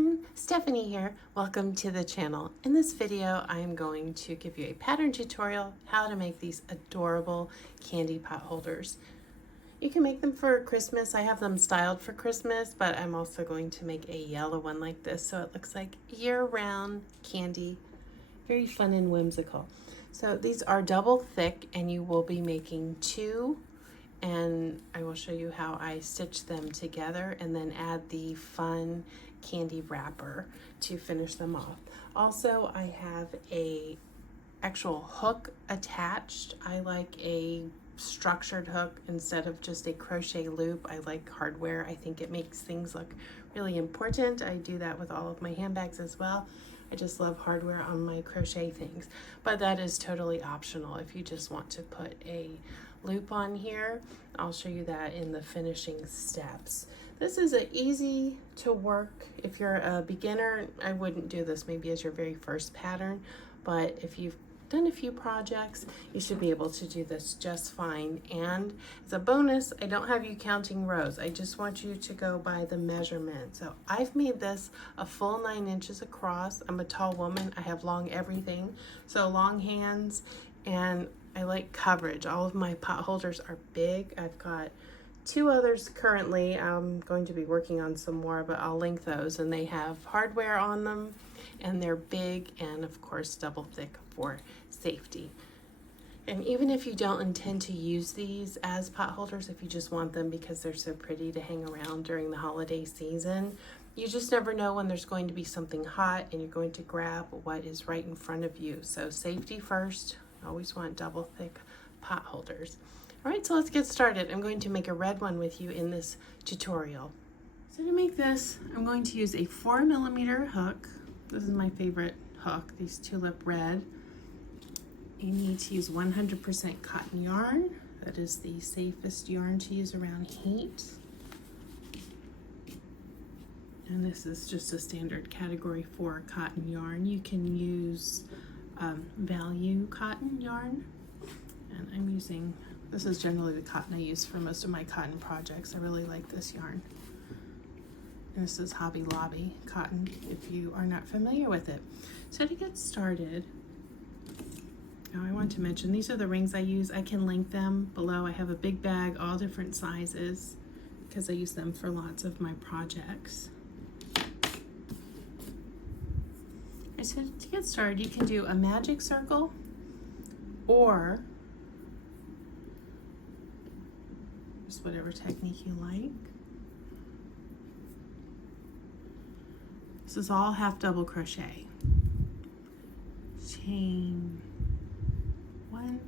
everyone, Stephanie here. Welcome to the channel. In this video, I am going to give you a pattern tutorial how to make these adorable candy pot holders. You can make them for Christmas. I have them styled for Christmas, but I'm also going to make a yellow one like this so it looks like year-round candy. Very fun and whimsical. So these are double thick and you will be making two, and I will show you how I stitch them together and then add the fun candy wrapper to finish them off. Also, I have a actual hook attached. I like a structured hook instead of just a crochet loop. I like hardware. I think it makes things look really important. I do that with all of my handbags as well. I just love hardware on my crochet things, but that is totally optional if you just want to put a loop on here. I'll show you that in the finishing steps. This is an easy to work. If you're a beginner, I wouldn't do this maybe as your very first pattern, but if you've done a few projects, you should be able to do this just fine. And as a bonus, I don't have you counting rows. I just want you to go by the measurement. So I've made this a full 9 inches across. I'm a tall woman. I have long everything. So long hands, and I like coverage. All of my pot holders are big. I've got 2 others currently. I'm going to be working on some more, but I'll link those, and they have hardware on them and they're big, and of course double thick for safety. And even if you don't intend to use these as pot holders, if you just want them because they're so pretty to hang around during the holiday season, you just never know when there's going to be something hot and you're going to grab what is right in front of you. So safety first. Always want double thick pot holders. All right, so let's get started. I'm going to make a red one with you in this tutorial. So to make this, I'm going to use a 4mm hook. This is my favorite hook, these Tulip Red. You need to use 100% cotton yarn. That is the safest yarn to use around heat. And this is just a standard category 4 cotton yarn. You can use value cotton yarn, and I'm using, this is generally the cotton I use for most of my cotton projects. I really like this yarn. And this is Hobby Lobby cotton if you are not familiar with it. So to get started, now I want to mention these are the rings I use. I can link them below. I have a big bag, all different sizes, because I use them for lots of my projects. So to get started, you can do a magic circle or just whatever technique you like. This is all half double crochet. Chain 1,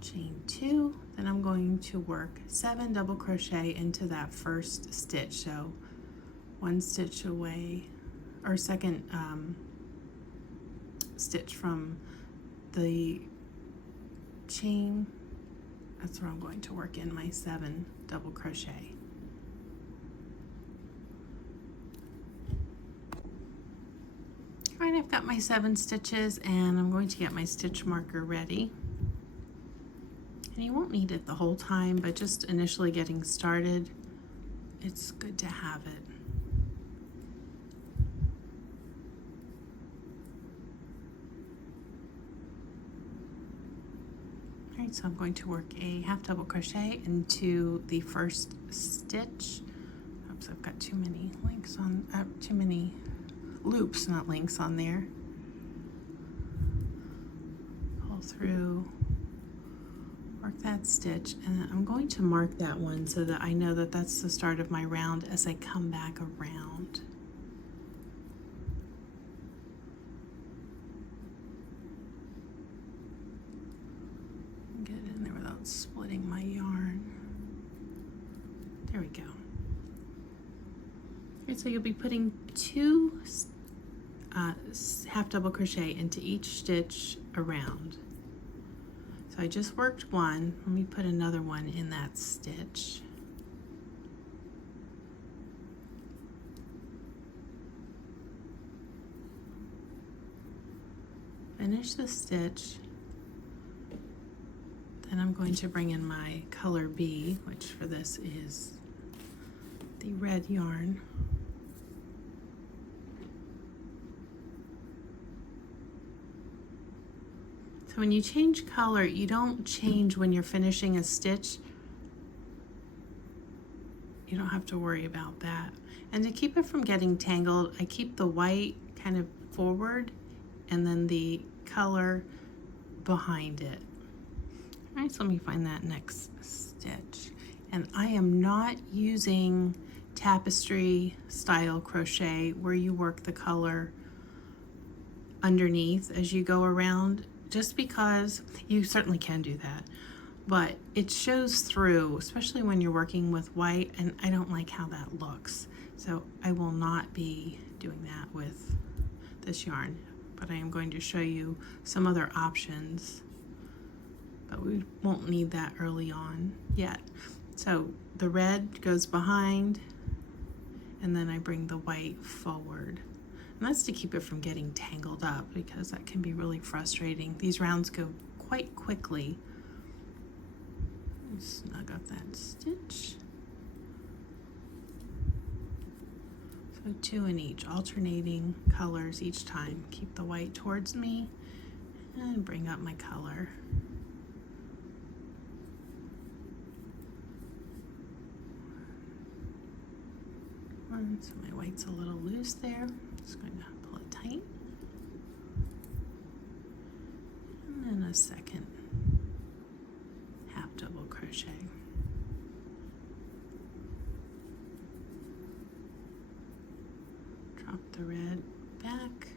chain 2, then I'm going to work 7 double crochet into that first stitch. So 1 stitch away, or second stitch from the chain, that's where I'm going to work in my 7 double crochet. All right, I've got my 7 stitches, and I'm going to get my stitch marker ready. And you won't need it the whole time, but just initially getting started, it's good to have it. So I'm going to work a half double crochet into the first stitch. Oops, I've got too many links on, too many loops, not links on there. Pull through, work that stitch, and I'm going to mark that one so that I know that that's the start of my round as I come back around. Splitting my yarn. There we go. Okay, so you'll be putting 2 half double crochet into each stitch around. So I just worked 1. Let me put another one in that stitch. Finish the stitch. Then I'm going to bring in my color B, which for this is the red yarn. So when you change color, you don't change when you're finishing a stitch. You don't have to worry about that. And to keep it from getting tangled, I keep the white kind of forward and then the color behind it. All right, so let me find that next stitch. And I am not using tapestry style crochet where you work the color underneath as you go around, just because you certainly can do that, but it shows through, especially when you're working with white, and I don't like how that looks. So I will not be doing that with this yarn, but I am going to show you some other options, but we won't need that early on yet. So the red goes behind, and then I bring the white forward. And that's to keep it from getting tangled up, because that can be really frustrating. These rounds go quite quickly. Snug up that stitch. So 2 in each, alternating colors each time. Keep the white towards me and bring up my color. So my white's a little loose there. Just going to pull it tight. And then a second half double crochet. Drop the red back.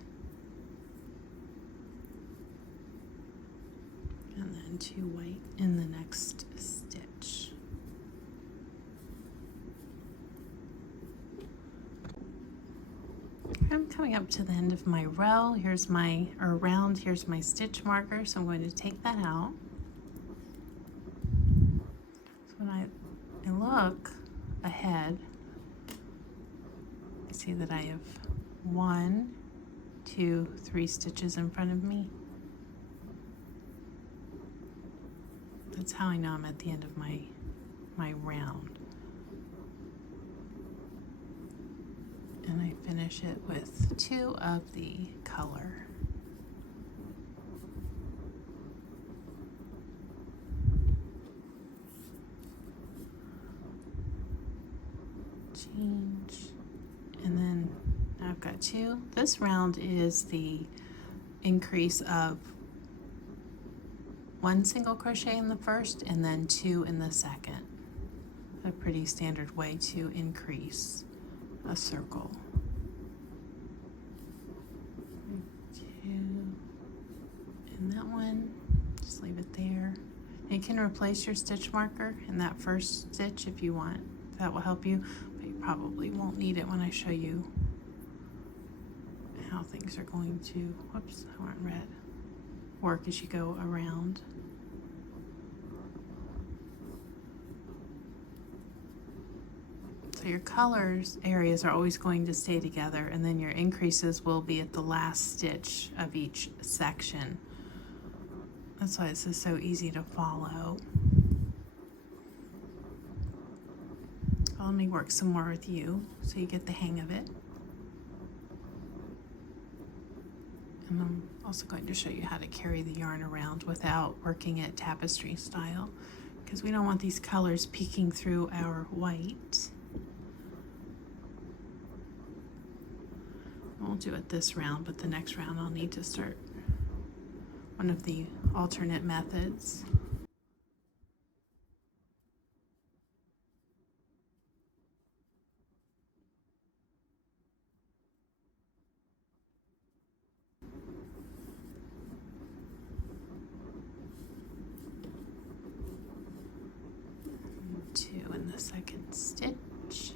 And then 2 white in the next stitch. I'm coming up to the end of my row. Here's my, or round, here's my stitch marker, so I'm going to take that out. So when I look ahead, I see that I have 1, 2, 3 stitches in front of me. That's how I know I'm at the end of my round. And I finish it with 2 of the color. Change, and then I've got 2. This round is the increase of 1 single crochet in the first and then 2 in the second. A pretty standard way to increase a circle. 2 in that one, just leave it there. You can replace your stitch marker in that first stitch if you want. That will help you, but you probably won't need it when I show you how things are going to, whoops, I went red, work as you go around. So your colors areas are always going to stay together, and then your increases will be at the last stitch of each section. That's why this is so easy to follow. So let me work some more with you so you get the hang of it. And I'm also going to show you how to carry the yarn around without working it tapestry style, because we don't want these colors peeking through our white. I won't do it this round, but the next round I'll need to start one of the alternate methods. And 2 in the second stitch.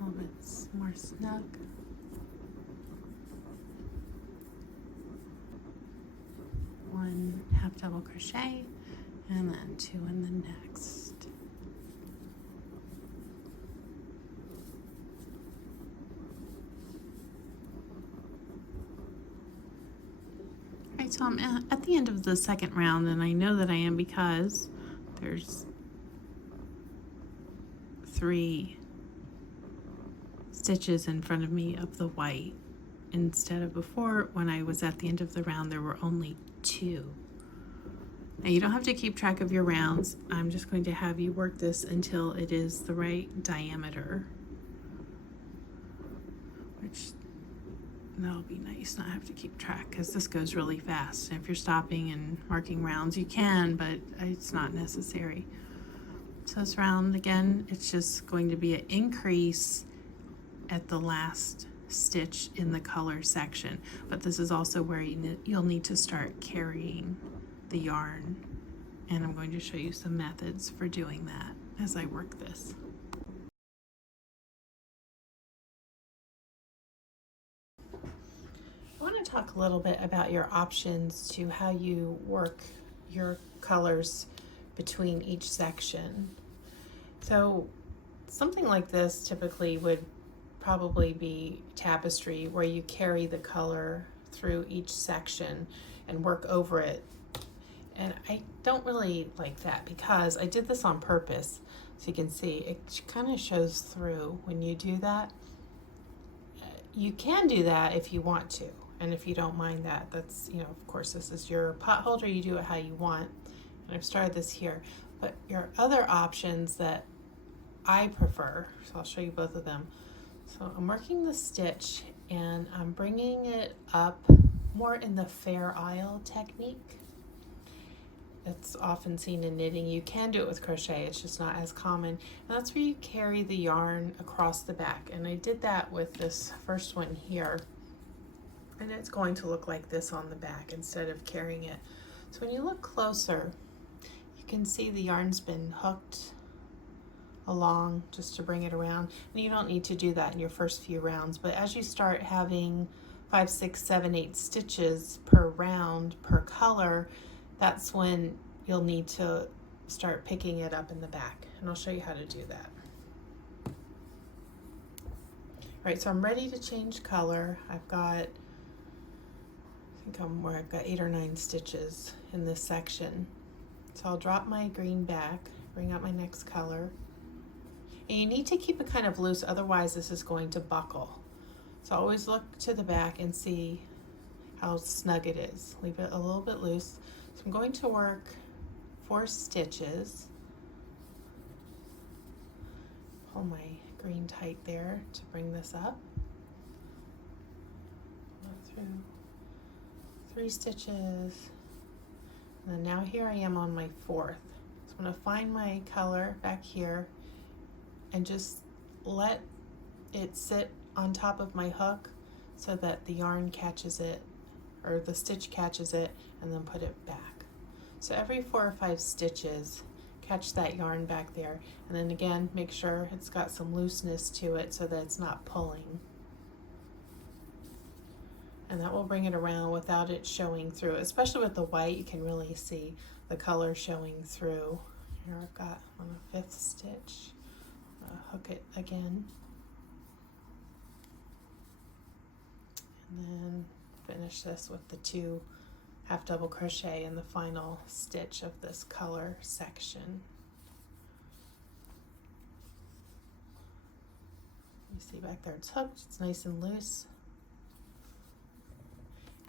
A little bit more snug. One half double crochet, and then 2 in the next. Alright, so I'm at the end of the second round, and I know that I am because there's 3 stitches in front of me of the white. instead of before when I was at the end of the round there were only 2. Now you don't have to keep track of your rounds. I'm just going to have you work this until it is the right diameter, which that'll be nice not have to keep track because this goes really fast. And if you're stopping and marking rounds, you can, but it's not necessary. So this round, again, it's just going to be an increase at the last stitch in the color section, but this is also where you'll need to start carrying the yarn, and I'm going to show you some methods for doing that as I work this. I want to talk a little bit about your options to how you work your colors between each section. So something like this typically would probably be tapestry, where you carry the color through each section and work over it. And I don't really like that because I did this on purpose. So you can see it kind of shows through when you do that. You can do that if you want to, and if you don't mind that, that's, you know, of course this is your pot holder, you do it how you want. And I've started this here, but your other options that I prefer, so I'll show you both of them. So I'm working the stitch and I'm bringing it up more in the Fair Isle technique. It's often seen in knitting. You can do it with crochet, it's just not as common. And that's where you carry the yarn across the back. And I did that with this first one here. And it's going to look like this on the back instead of carrying it. So when you look closer, you can see the yarn's been hooked along just to bring it around. And you don't need to do that in your first few rounds, but as you start having 5, 6, 7, 8 stitches per round per color, that's when you'll need to start picking it up in the back, and I'll show you how to do that. All right, so I'm ready to change color. I've got, I've got 8 or 9 stitches in this section. So I'll drop my green back, bring out my next color. And you need to keep it kind of loose, otherwise this is going to buckle. So always look to the back and see how snug it is. Leave it a little bit loose. So I'm going to work 4 stitches. Pull my green tight there to bring this up. Go through 3 stitches. And then now here I am on my 4th. So I'm going to find my color back here and just let it sit on top of my hook so that the yarn catches it, or the stitch catches it, and then put it back. So every 4 or 5 stitches, catch that yarn back there, and then again make sure it's got some looseness to it so that it's not pulling. And that will bring it around without it showing through. Especially with the white, you can really see the color showing through. Here I've got on the 5th stitch, hook it again, and then finish this with the 2 half double crochet in the final stitch of this color section. You see back there it's hooked, it's nice and loose.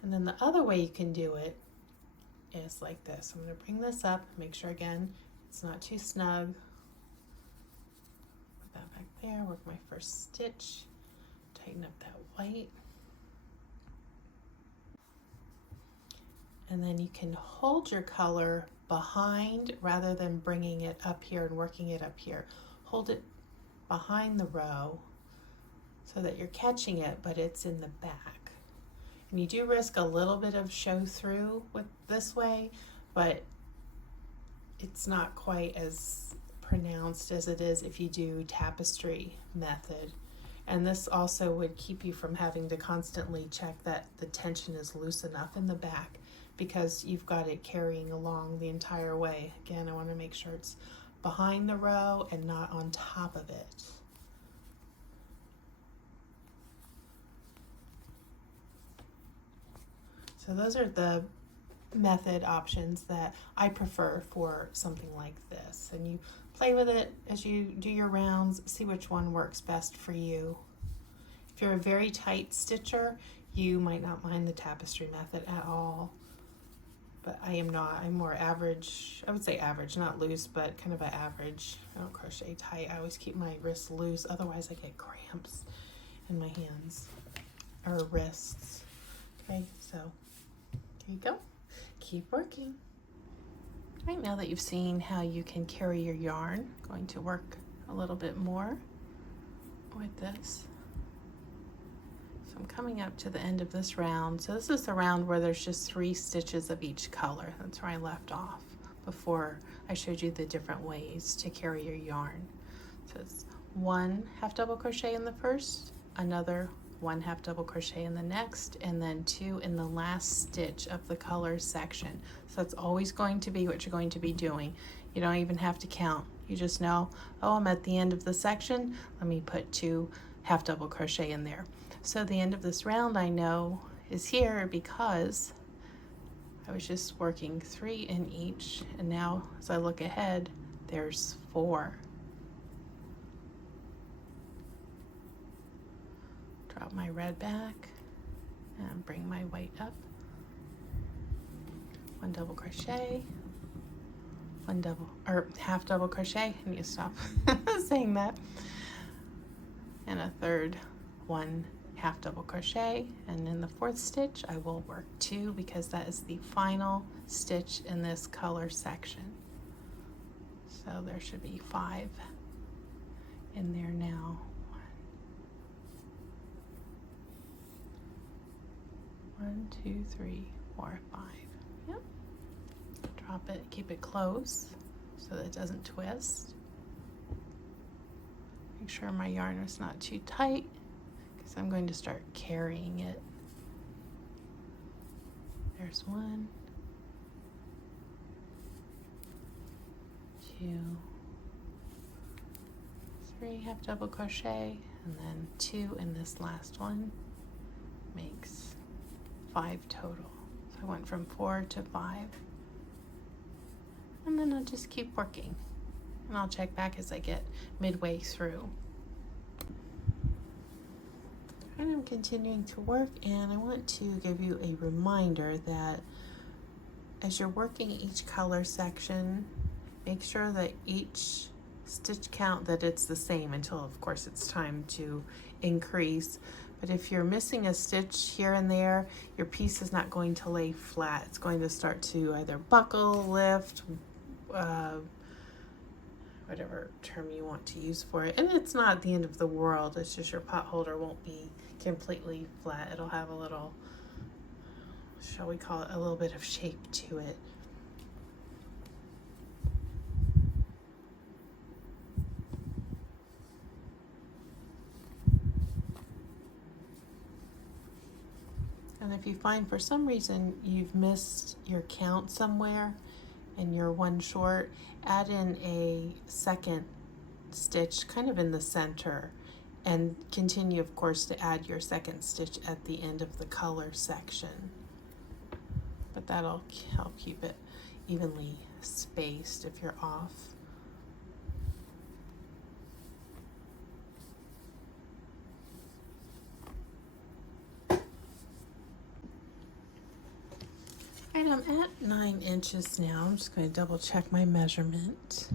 And then the other way you can do it is like this. I'm going to bring this up, make sure again it's not too snug. Put that back there, work my first stitch, tighten up that white. And then you can hold your color behind rather than bringing it up here and working it up here. Hold it behind the row so that you're catching it, but it's in the back. And you do risk a little bit of show through with this way, but it's not quite as pronounced as it is if you do tapestry method. And this also would keep you from having to constantly check that the tension is loose enough in the back, because you've got it carrying along the entire way. Again, I want to make sure it's behind the row and not on top of it. So those are the method options that I prefer for something like this. And you play with it as you do your rounds, see which one works best for you. If you're a very tight stitcher, You might not mind the tapestry method at all, but I am not. I'm more average. I would say average, not loose, but kind of an average. I don't crochet tight. I always keep my wrists loose, otherwise I get cramps in my hands or wrists. Okay, so there you go. Keep working. Right, now that you've seen how you can carry your yarn, I'm going to work a little bit more with this. So I'm coming up to the end of this round. So this is the round where there's just 3 stitches of each color. That's where I left off before I showed you the different ways to carry your yarn. So it's 1 half double crochet in the first, another 1 half double crochet in the next, and then 2 in the last stitch of the color section. So it's always going to be what you're going to be doing. You don't even have to count. You just know, oh, I'm at the end of the section. Let me put 2 half double crochet in there. So the end of this round I know is here because I was just working 3 in each, and now as I look ahead, there's 4. Drop my red back and bring my white up. 1 double crochet, 1 double or half double crochet. I need to stop saying that. And a third 1 half double crochet, and in the 4th stitch I will work 2 because that is the final stitch in this color section. So there should be 5 in there now. 1, 2, 3, 4, 5. Yep. Drop it, keep it close so that it doesn't twist. Make sure my yarn is not too tight, because I'm going to start carrying it. There's 1, 2, 3 half double crochet, and then 2 in this last one makes 5 total. So I went from 4 to 5, and then I'll just keep working, and I'll check back as I get midway through. And I'm continuing to work, and I want to give you a reminder that as you're working each color section, make sure that each stitch count that it's the same until of course it's time to increase. But if you're missing a stitch here and there, your piece is not going to lay flat. It's going to start to either buckle, lift, whatever term you want to use for it. And it's not the end of the world. It's just your pot holder won't be completely flat. It'll have a little, shall we call it, a little bit of shape to it. And if you find for some reason you've missed your count somewhere and you're 1 short, add in a 2nd stitch kind of in the center, and continue of course to add your 2nd stitch at the end of the color section. But that'll help keep it evenly spaced if you're off. Right, I'm at 9 inches now. I'm just going to double check my measurement.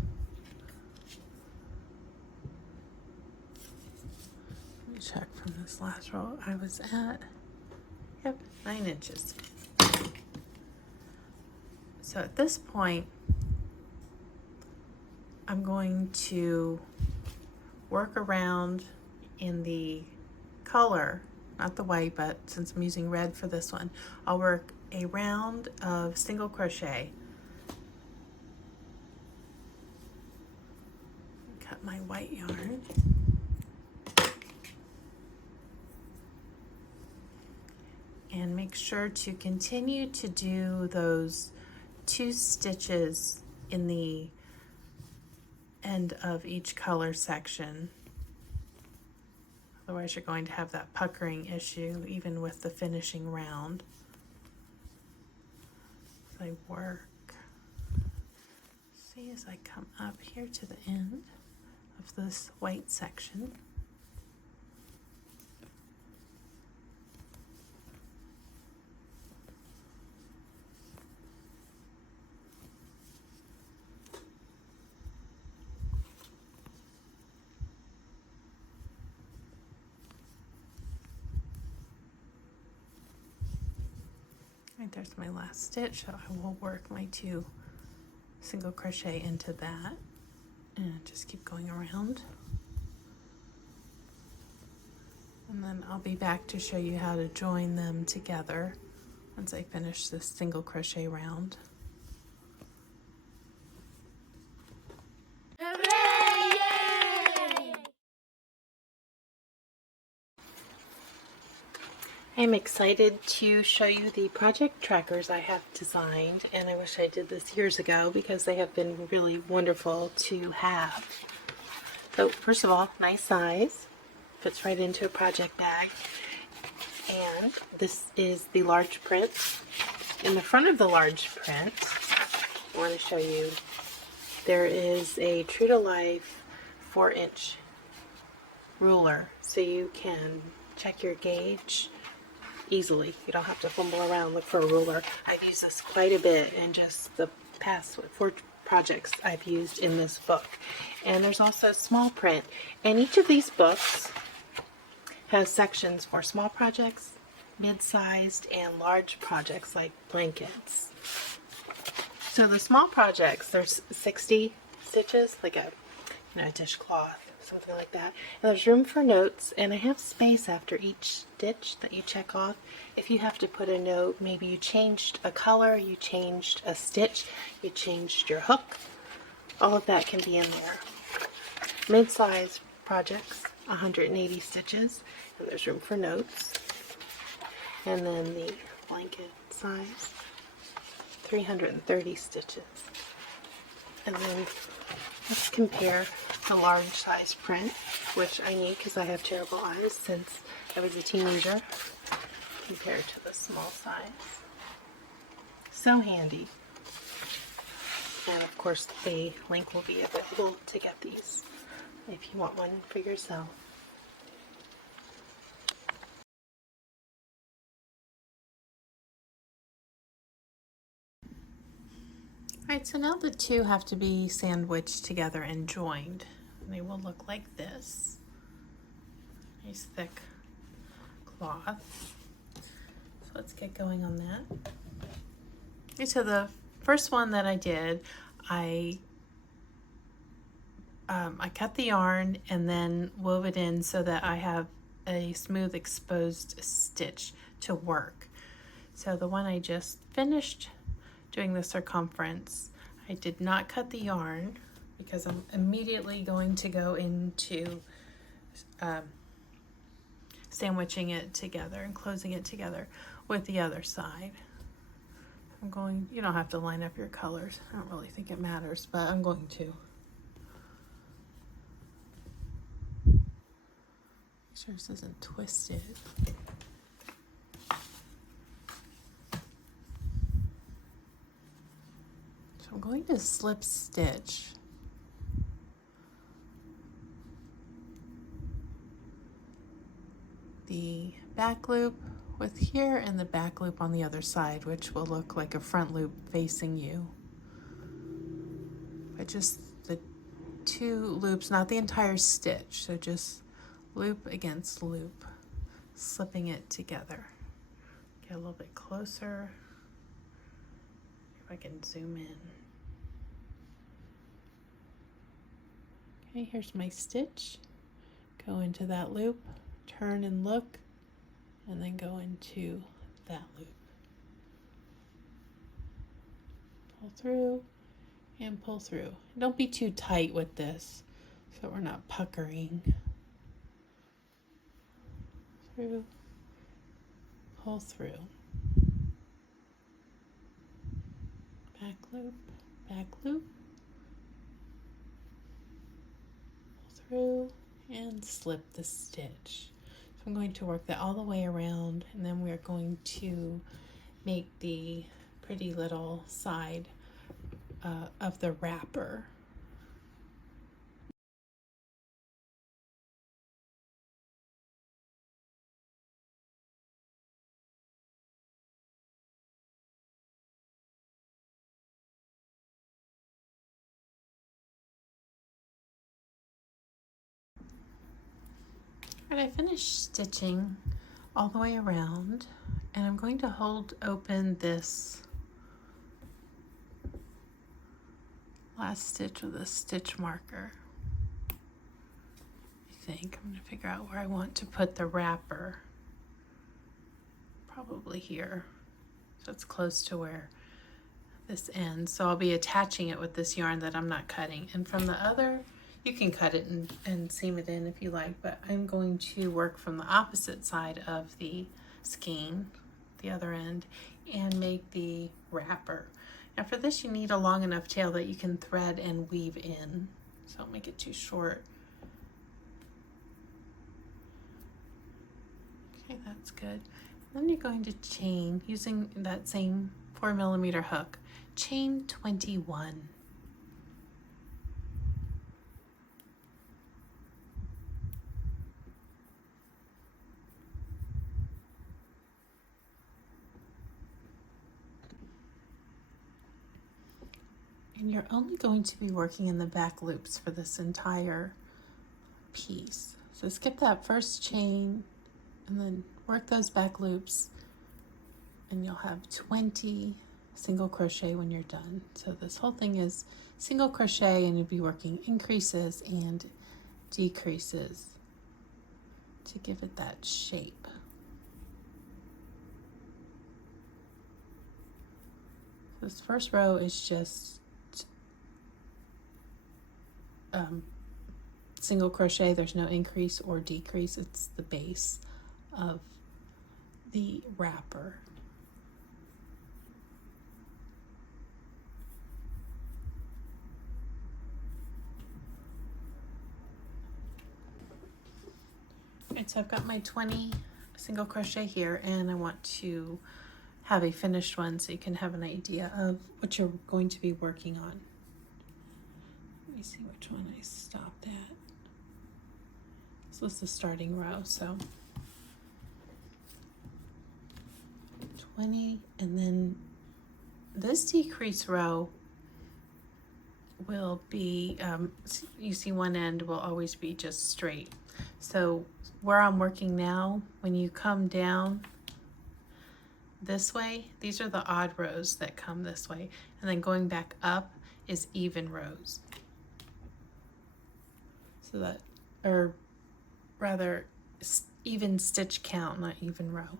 Let me check from this last row. I was at, yep, 9 inches. So at this point, I'm going to work around in the color, not the white, but since I'm using red for this one, I'll work a round of single crochet. Cut my white yarn. And make sure to continue to do those 2 stitches in the end of each color section. Otherwise you're going to have that puckering issue even with the finishing round. So I work, see, as I come up here to the end of this white section. Right, there's my last stitch, so I will work my 2 single crochet into that and just keep going around. And then I'll be back to show you how to join them together once I finish this single crochet round. Hooray! I'm excited to show you the project trackers I have designed, and I wish I did this years ago because they have been really wonderful to have. So first of all, nice size, fits right into a project bag, and this is the large print. In the front of the large print, I want to show you, there is a true to life 4-inch ruler, so you can check your gauge easily. You don't have to fumble around, look for a ruler. I've used this quite a bit in just the past 4 projects I've used in this book. And there's also small print. And each of these books has sections for small projects, mid-sized, and large projects like blankets. So the small projects, there's 60 stitches, like a dishcloth, something like that. And there's room for notes, and I have space after each stitch that you check off. If you have to put a note, maybe you changed a color, you changed a stitch, you changed your hook, all of that can be in there. Mid-size projects, 180 stitches, and there's room for notes. And then the blanket size, 330 stitches. And then let's compare the large size print, which I need because I have terrible eyes since I was a teenager, compared to the small size. So handy. And of course the link will be available to get these if you want one for yourself. Alright, so now the 2 have to be sandwiched together and joined. And they will look like this. Nice thick cloth. So let's get going on that. Okay, so the first one that I did, I cut the yarn and then wove it in so that I have a smooth exposed stitch to work. So the one I just finished doing the circumference, I did not cut the yarn because I'm immediately going to go into sandwiching it together and closing it together with the other side. You don't have to line up your colors. I don't really think it matters, but I'm going to. Make sure this isn't twisted. So I'm going to slip stitch the back loop with here and the back loop on the other side, which will look like a front loop facing you. But just the 2 loops, not the entire stitch, so just loop against loop, slipping it together. Get a little bit closer, if I can zoom in. Okay, here's my stitch. Go into that loop, turn and look, and then go into that loop. Pull through and pull through. Don't be too tight with this so we're not puckering. Through, pull through. Back loop, pull through, and slip the stitch. So I'm going to work that all the way around, and then we're going to make the pretty little side of the wrapper. Alright, I finished stitching all the way around. And I'm going to hold open this last stitch with a stitch marker. I think I'm going to figure out where I want to put the wrapper. Probably here, so it's close to where this ends. So I'll be attaching it with this yarn that I'm not cutting. And from the other, you can cut it and seam it in if you like, but I'm going to work from the opposite side of the skein, the other end, and make the wrapper. Now for this, you need a long enough tail that you can thread and weave in, so don't make it too short. Okay, that's good. Then you're going to chain using that same 4mm hook. Chain 21. And you're only going to be working in the back loops for this entire piece. So skip that first chain and then work those back loops, and you'll have 20 single crochet when you're done. So this whole thing is single crochet, and you'll be working increases and decreases to give it that shape. This first row is just single crochet. There's no increase or decrease. It's the base of the wrapper. Alright, so I've got my 20 single crochet here, and I want to have a finished one so you can have an idea of what you're going to be working on. Let me see which one I stopped at. This was the starting row, so 20, and then this decrease row will be, you see one end will always be just straight. So where I'm working now, when you come down this way, these are the odd rows that come this way, and then going back up is even rows. So that, or rather even stitch count, not even row. All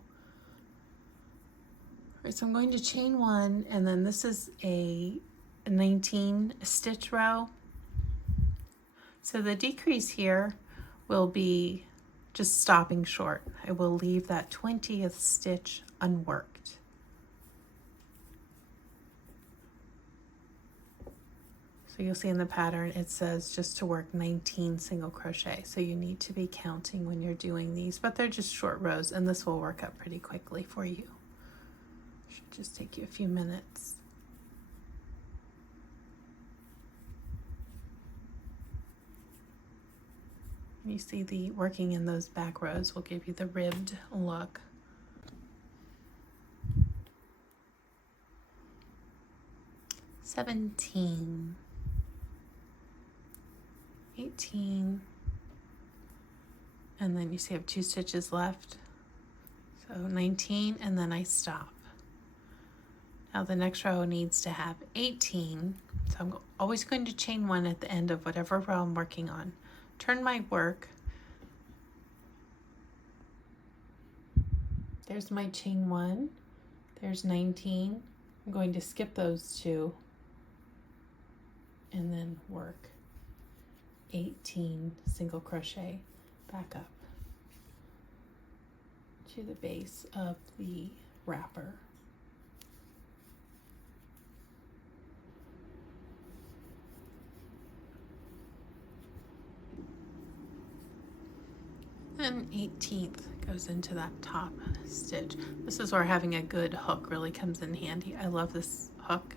right, so I'm going to chain one, and then this is a 19 stitch row. So the decrease here will be just stopping short. I will leave that 20th stitch unworked. So you'll see in the pattern it says just to work 19 single crochet. So you need to be counting when you're doing these, but they're just short rows, and this will work up pretty quickly for you. Should just take you a few minutes. You see the working in those back rows will give you the ribbed look. "17, 18, and then you see I have 2 stitches left. So 19, and then I stop. Now the next row needs to have 18, so I'm always going to chain one at the end of whatever row I'm working on. Turn my work. There's my chain one. There's 19. I'm going to skip those 2 and then work 18 single crochet back up to the base of the wrapper. Then 18th goes into that top stitch. This is where having a good hook really comes in handy. I love this hook,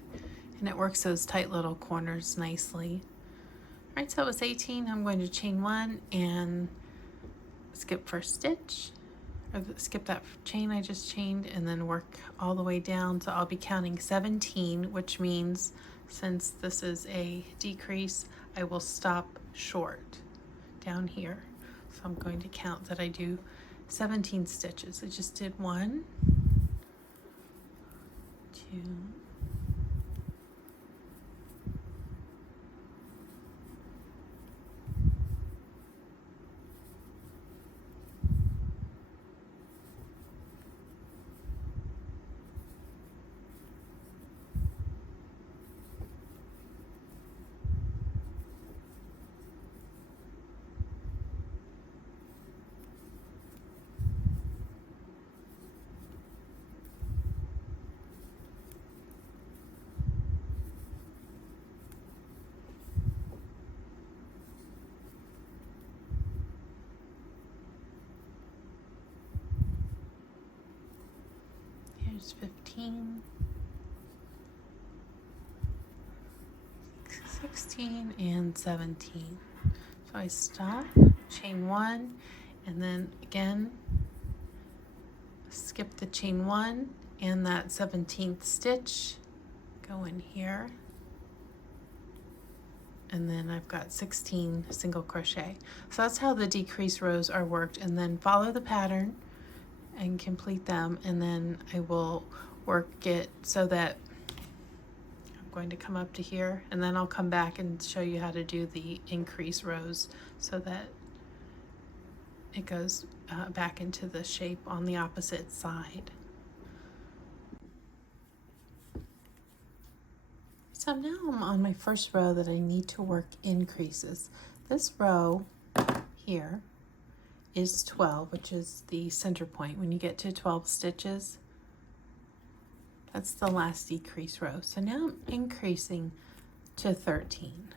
and it works those tight little corners nicely. All right, so it was 18. I'm going to chain one and skip first stitch, or skip that chain I just chained, and then work all the way down. So I'll be counting 17, which means since this is a decrease, I will stop short down here. So I'm going to count that I do 17 stitches. I just did 1, 2, here's 15, 16, and 17. So I stop, chain 1, and then again skip the chain 1 and that 17th stitch, go in here, and then I've got 16 single crochet. So that's how the decrease rows are worked, and then follow the pattern and complete them, and then I will work it so that I'm going to come up to here, and then I'll come back and show you how to do the increase rows so that it goes back into the shape on the opposite side. So now I'm on my first row that I need to work increases. This row here is 12, which is the center point. When you get to 12 stitches, that's the last decrease row. So now I'm increasing to 13.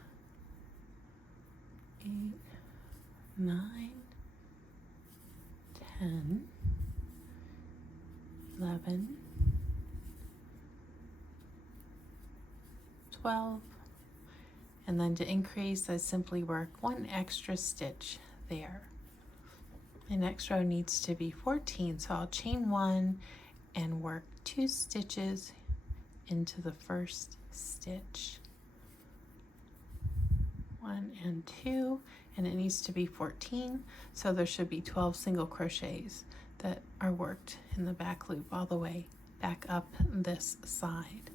8, 9, 10, 11, 12, and then to increase I simply work one extra stitch there. My next row needs to be 14, so I'll chain 1 and work 2 stitches into the first stitch. 1 and 2, and it needs to be 14, so there should be 12 single crochets that are worked in the back loop all the way back up this side.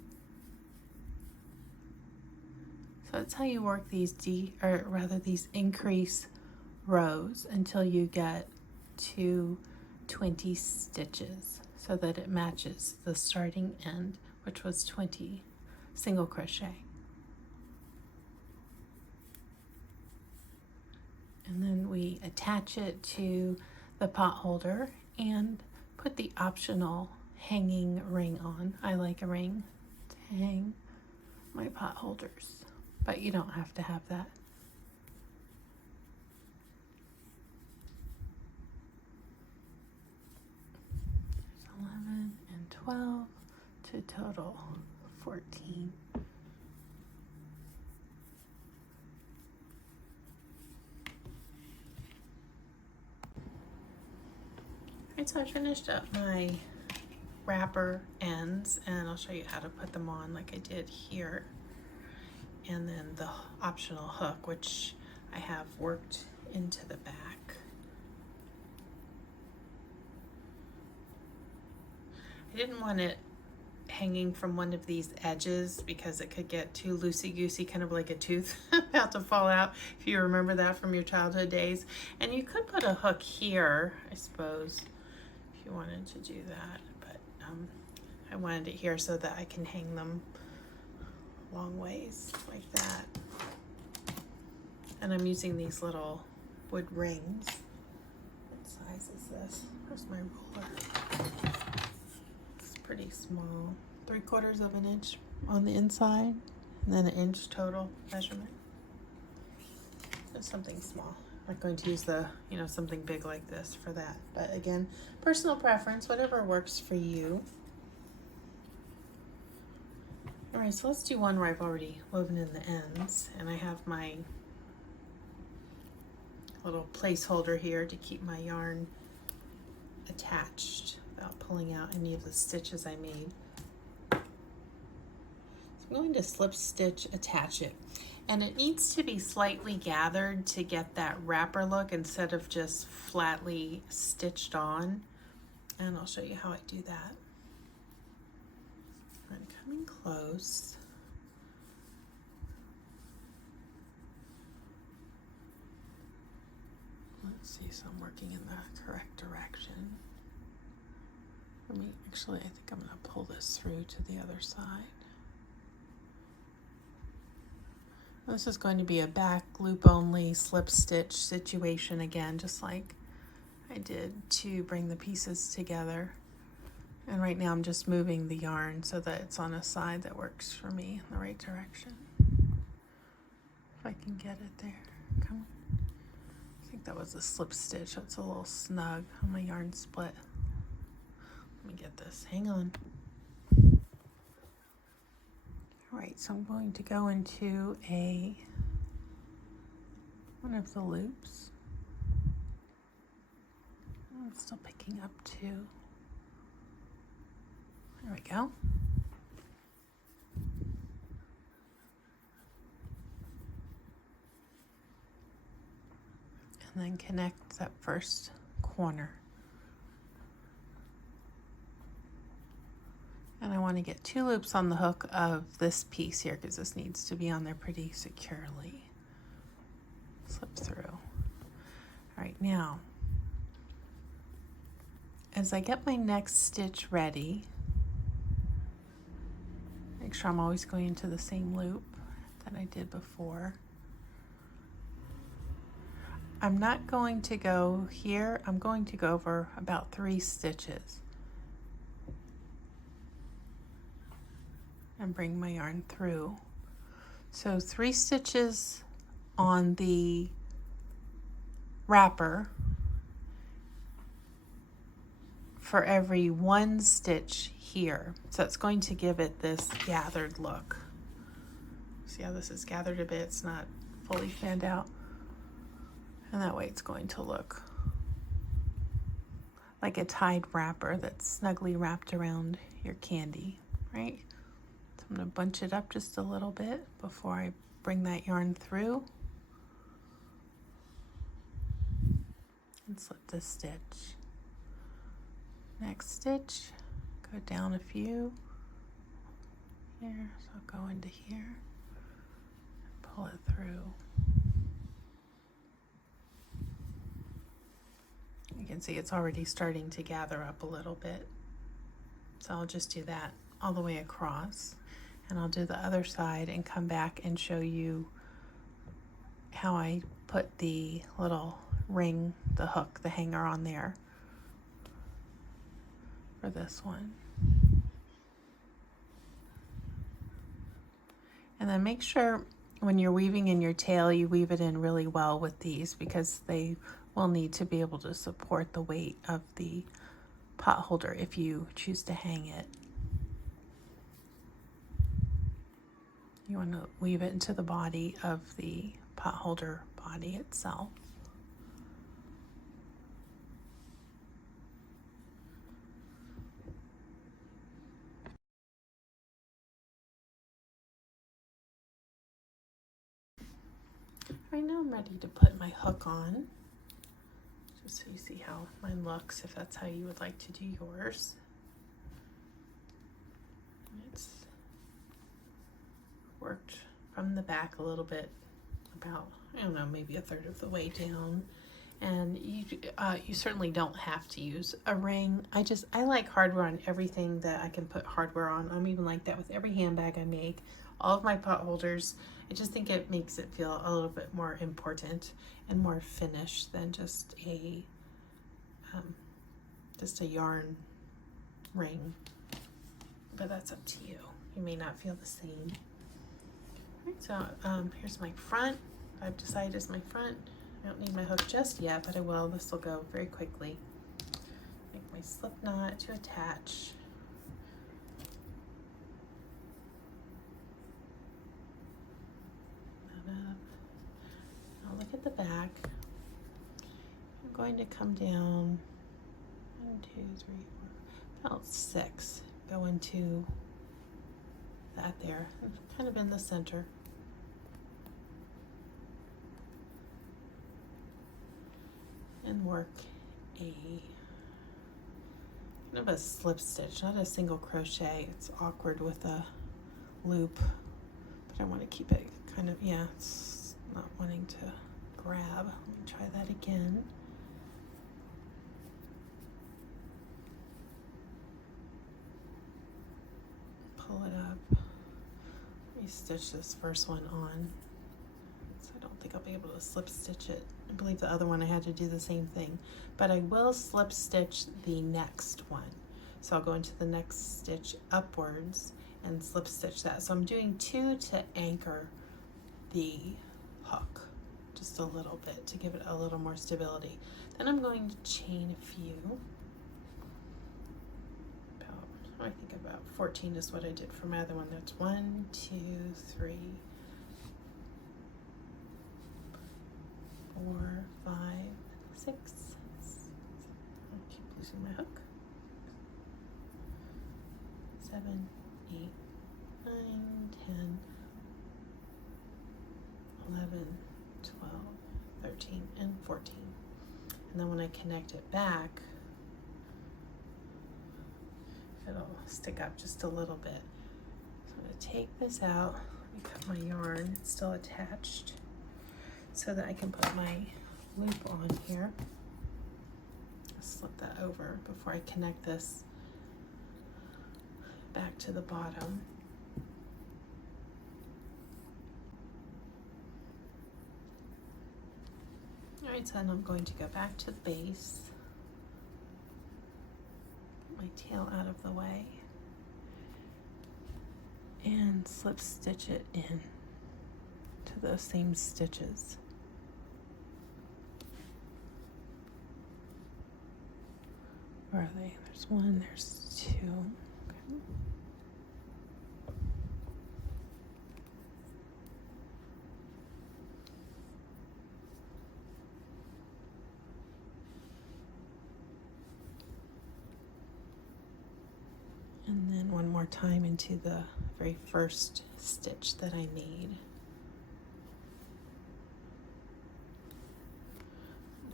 So that's how you work these these increase rows until you get to 20 stitches so that it matches the starting end, which was 20 single crochet. And then we attach it to the pot holder and put the optional hanging ring on. I like a ring to hang my pot holders, but you don't have to have that. There's 11 and 12 to total 14. Alright, so I finished up my wrapper ends, and I'll show you how to put them on like I did here. And then the optional hook, which I have worked into the back. I didn't want it hanging from one of these edges because it could get too loosey-goosey, kind of like a tooth about to fall out, if you remember that from your childhood days. And you could put a hook here, I suppose, if you wanted to do that, but I wanted it here so that I can hang them long ways like that. And I'm using these little wood rings. What size is this? Where's my ruler? It's pretty small. 3/4 of an inch on the inside, and then an inch total measurement. Just something small. I'm not going to use the, something big like this for that. But again, personal preference, whatever works for you. All right, so let's do one where I've already woven in the ends, and I have my little placeholder here to keep my yarn attached without pulling out any of the stitches I made. So I'm going to slip stitch attach it, and it needs to be slightly gathered to get that wrapper look instead of just flatly stitched on, and I'll show you how I do that. coming close. Let's see, so I'm working in the correct direction. Actually, I think I'm going to pull this through to the other side. This is going to be a back loop only slip stitch situation again, just like I did to bring the pieces together. And right now I'm just moving the yarn so that it's on a side that works for me in the right direction. If I can get it there. Come on. I think that was a slip stitch. That's a little snug on my yarn split. Let me get this. Hang on. All right, so I'm going to go into one of the loops. I'm still picking up 2. There we go. And then connect that first corner. And I want to get 2 loops on the hook of this piece here because this needs to be on there pretty securely. Slip through. All right, now, as I get my next stitch ready, make sure I'm always going into the same loop that I did before. I'm not going to go here. I'm going to go over about 3 stitches and bring my yarn through. So 3 stitches on the wrapper for every 1 stitch here. So it's going to give it this gathered look. See how this is gathered a bit? It's not fully fanned out. And that way it's going to look like a tied wrapper that's snugly wrapped around your candy, right? So I'm going to bunch it up just a little bit before I bring that yarn through and slip this stitch. Next stitch, go down a few here, so I'll go into here and pull it through. You can see it's already starting to gather up a little bit. So I'll just do that all the way across, and I'll do the other side and come back and show you how I put the little ring, the hook, the hanger on there for this one. And then make sure when you're weaving in your tail, you weave it in really well with these because they will need to be able to support the weight of the pot holder if you choose to hang it. You want to weave it into the body of the pot holder body itself. Right now I'm ready to put my hook on, just so you see how mine looks, if that's how you would like to do yours. It's worked from the back a little bit, about, I don't know, maybe a third of the way down. And you certainly don't have to use a ring. I like hardware on everything that I can put hardware on. I'm even like that with every handbag I make, all of my pot holders. I just think it makes it feel a little bit more important and more finished than just a yarn ring. But that's up to you. You may not feel the same. All right, so here's my front. I've decided is my front. I don't need my hook just yet, but I will. This will go very quickly. Make my slip knot to attach. That up. Now look at the back. I'm going to come down 1, 2, 3, 4, about 6. Go into that there, kind of in the center. And work a kind of a slip stitch, not a single crochet. It's awkward with a loop, but I want to keep it kind of, yeah, it's not wanting to grab. Let me try that again. Pull it up. Let me stitch this first one on. So I don't think I'll be able to slip stitch it. I believe the other one I had to do the same thing, but I will slip stitch the next one. So I'll go into the next stitch upwards and slip stitch that. So I'm doing 2 to anchor the hook, just a little bit to give it a little more stability. Then I'm going to chain a few. I think about 14 is what I did for my other one. That's 1, 2, 3, 4, 5, 6. I keep losing my hook. 7, 8, 9, 10, 11, 12, 13, and 14. And then when I connect it back, it'll stick up just a little bit. So I'm going to take this out. Let me cut my yarn. It's still attached so that I can put my loop on here. Slip that over before I connect this back to the bottom. All right, so then I'm going to go back to the base. My tail out of the way and slip stitch it in to those same stitches. Where are they? There's 1, there's 2. Okay. And then one more time into the very first stitch that I need.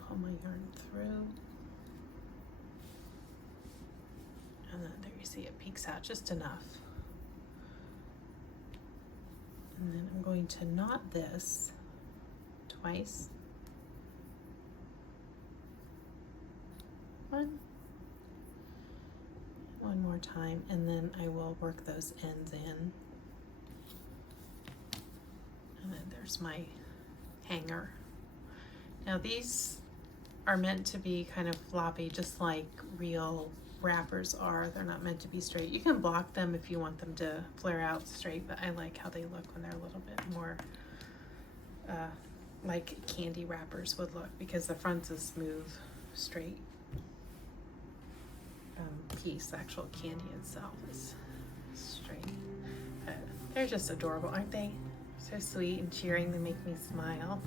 Pull my yarn through. And then there you see it peeks out just enough. And then I'm going to knot this twice. 1. One more time, and then I will work those ends in. And then there's my hanger. Now these are meant to be kind of floppy, just like real wrappers are. They're not meant to be straight. You can block them if you want them to flare out straight, but I like how they look when they're a little bit more like candy wrappers would look, because the front's a smooth, straight piece. The actual candy itself is straight. But they're just adorable, aren't they? So sweet and cheering. They make me smile.